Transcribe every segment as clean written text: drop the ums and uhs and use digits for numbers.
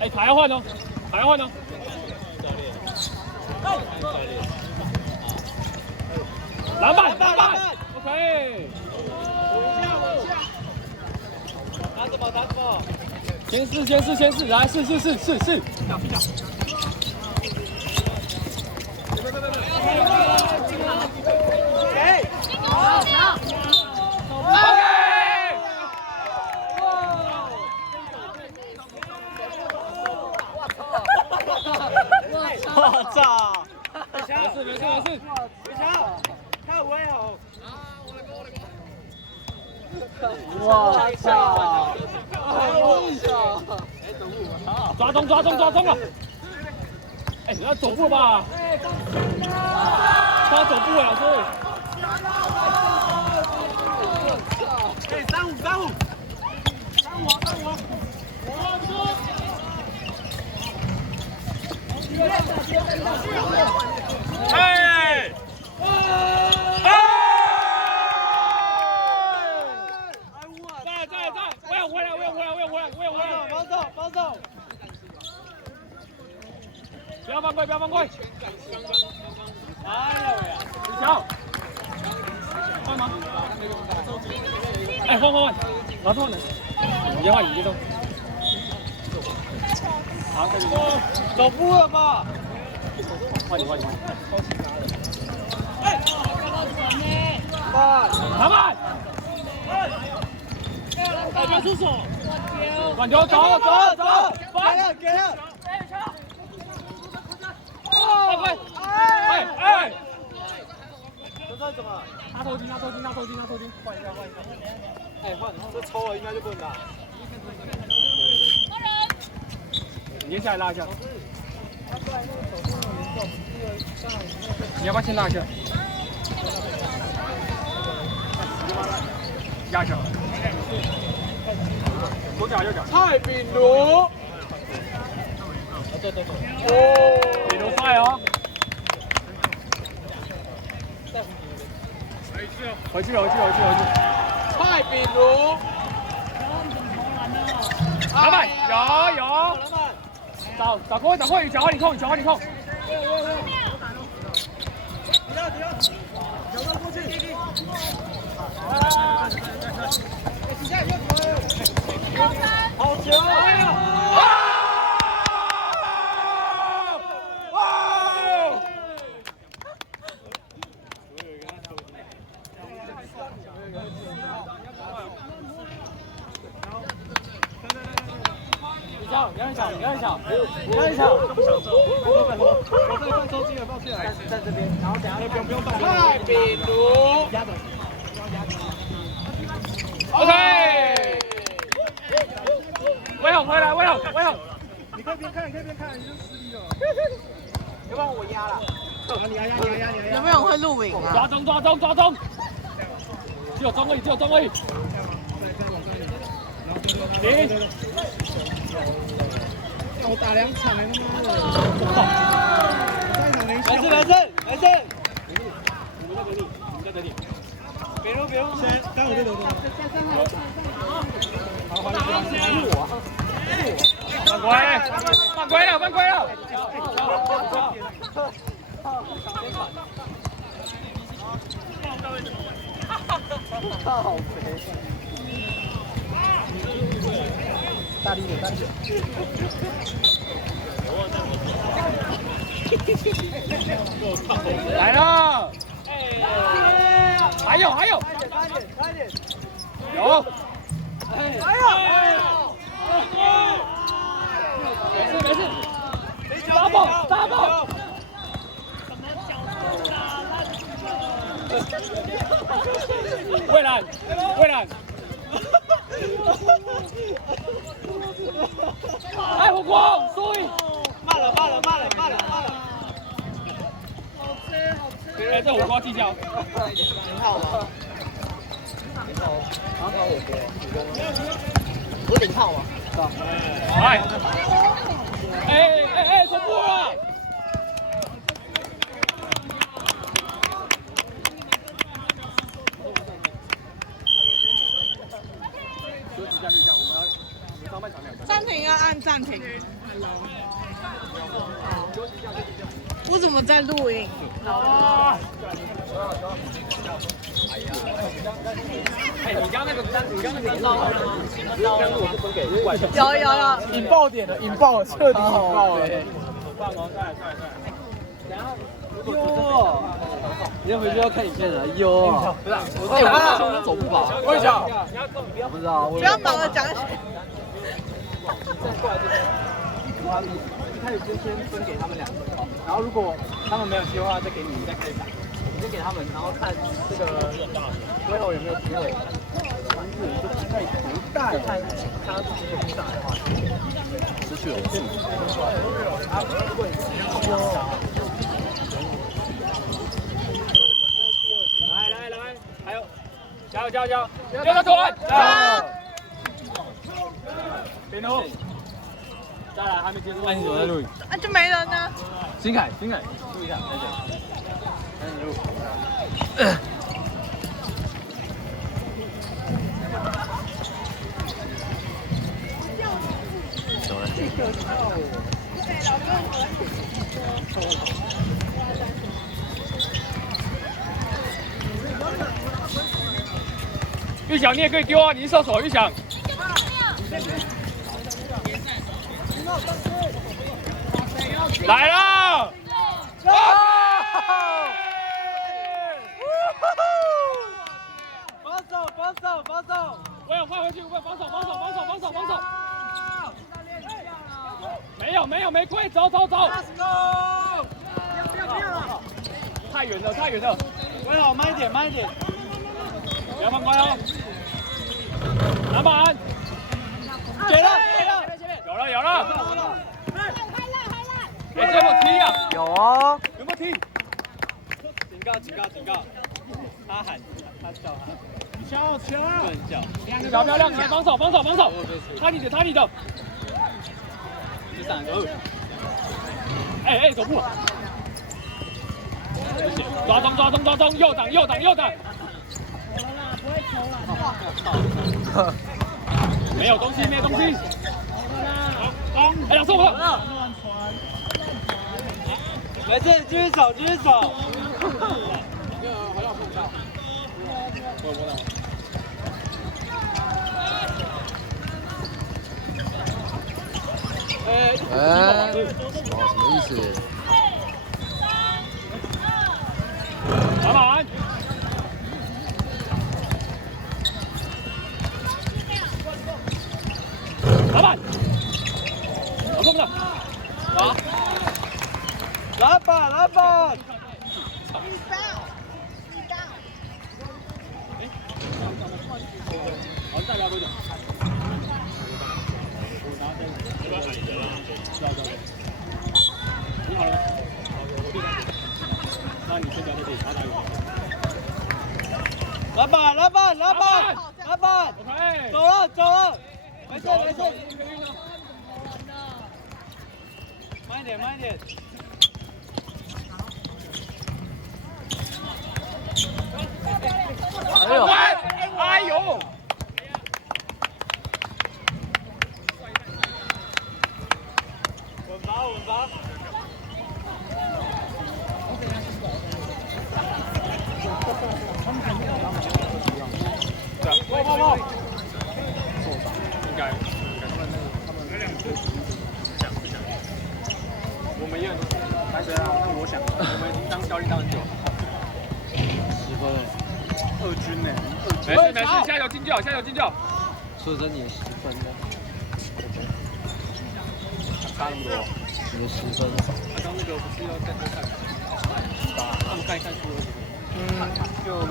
哎，还要换哦，还要换哦。篮板，OK。打什么？先试，来试。哎，好，OK。我操！没事。小乔，太威哦！我操！抓中了！哎，你要走步吧？他走步了，所以。哎，35。哎！在！我要回来！防守！不要犯规！哎呀喂！小，换吗？哎，换，拿错呢。你接动。好，这里。走步了吧？换你。哎！拿慢！不要出手！管球，走！给了！哎！这怎么？拿头巾，换一下。哎，换，这抽了应该就不能打。你先下来拉一下。你要不要先拉一下？压一下。左脚右脚。蔡炳如。走。哦，炳如快哦。回去。蔡炳如。篮板，有。找空位，脚往里控。不要！脚到过去。好球！不要抢！我再抽筋了，抱歉。在这边，然后等下不用动。蔡炳如。OK。威宏回来，威宏。你可以边看，你就失利了。要不然我压了。你压。有没有人会录影啊？抓中！只有中而已。停！我打2场了，他妈的！没事。我们在等你。别录。先，刚我这头。犯规了！好肥！大力点！来了！还有！快点！有！没事！打爆！蔚蓝！哎，火锅，所以慢了。哎，这火锅技巧。挺好的。不是0号吗？是吧？哎，走步了。休息一下，我们上半场2暂停要按暂停。我怎么在录音？哎，你刚那个我是分给外的。有，引爆点了，引爆，彻底引爆了。棒哦，再来。哟，你要回去要看影片了。哟，不是，我走步吧。我也想，我不知道，不要忙着讲。一开始就先分给他们2个，然后如果他们没有机会的话，再给你们再开打。你先给他们，然后看这个最后有没有机会。王子就在不大看他自己不打的话，失去了自己。如果你来，还有，加油！加油！别弄！再来，还没结束。那你怎么在录影？啊，就没人呢。新凯，录一下，再见。那你录。走了。玉祥，你也可以丢啊，你是射手，玉祥。来了！防守！我要换回去，防守！没亏，走！太远了！喂好，慢一点，不要放快哦！篮板！给了！有了！哎，这有没有踢啊？有哦。有没有踢？警告！他叫他。敲！不能叫！漂亮！防守！他你的！第3个。哎，走步！抓中！右挡！没有东西！哎，两次我了！没事，继续走。什么意思？篮板！我做不到。篮板！好，再聊多久？你好了吗？那你先聊到这里，打一会。篮板！ OK。走了！没事。慢一点。哎呦！稳罚。哇！应该我们也很白水啊，那我想，我们已经当教练当很久了。10分2军呢？没事，加油进就好。说真，你的10分呢？差那么多，你的10分。他刚那个不是要再多看他们看一看输了。救了。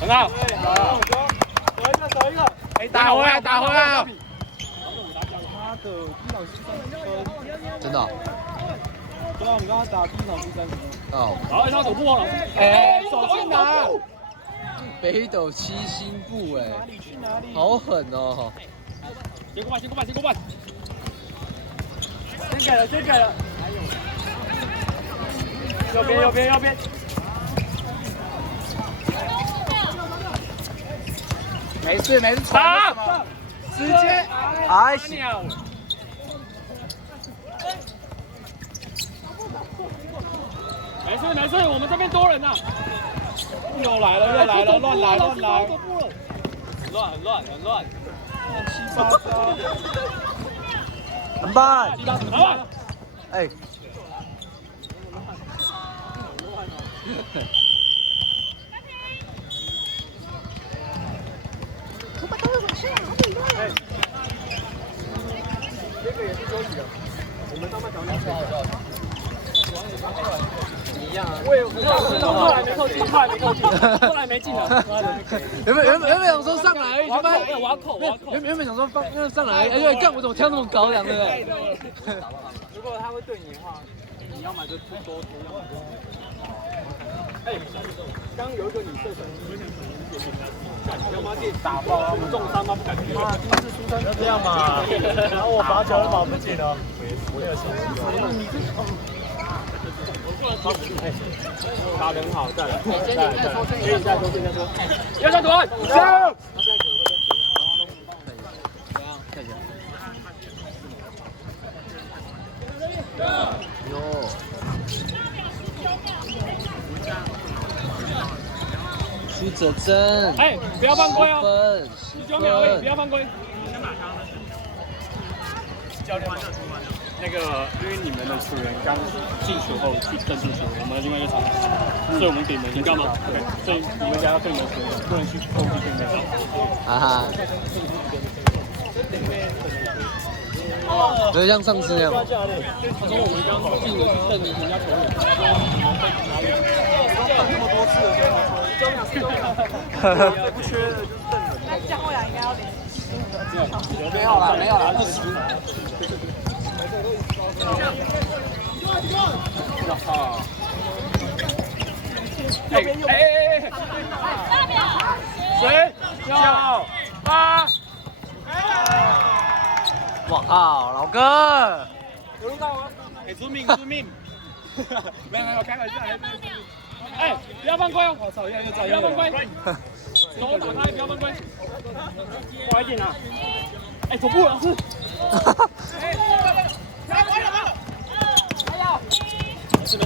很好。走一个。打回来！妈的，第一场是3分。真的？对啊，我们刚刚打第一场是30分。哦。好，他走步哦，老师。手进哪？北斗7星步哎，去哪里？好狠哦！先过半。先给了。右边。没事，打！直接。哎，鸟。没事没事，我们这边多人呐。又来了，乱来，很乱，七八糟。很棒。好。哎。这个也是休息的，我们上半场2球。一样啊，后来没扣进，后来没进了。原本想说上来而已，就发现我要扣。原本想说放那上来，哎，干我怎么跳那么高，这样对不对？如果他会对你的话，你要么就出多，要么就。哎，刚有一个女射手，要么自己打爆啊，我重伤吗？不敢去。啊，今天是出生。要这样嘛？然后我罚球就保不进了。我也是。打得很好，再来，可以再说，要加团，上。苏哲真，哎，不要犯规哦，19秒而已，不要犯规。教练，那个，因为你们的球员刚进球后去登进球，我们另外一个场，所以我们给你们警告嘛，对，所以你们家要对你们球员不能去攻击对面。哈哈。就像上次那样。他说我们刚进的是瞪人家球员。那么多次了，最不缺的就是瞪人。那江未来应该要连。没有了，20。谁？9、8。哇靠，老哥！有录到吗？哎，出命！没有，开玩笑。哎，不要犯规哦！我操，不要犯规！手打开，不要犯规！快一点啊！哎，走步老师。没事，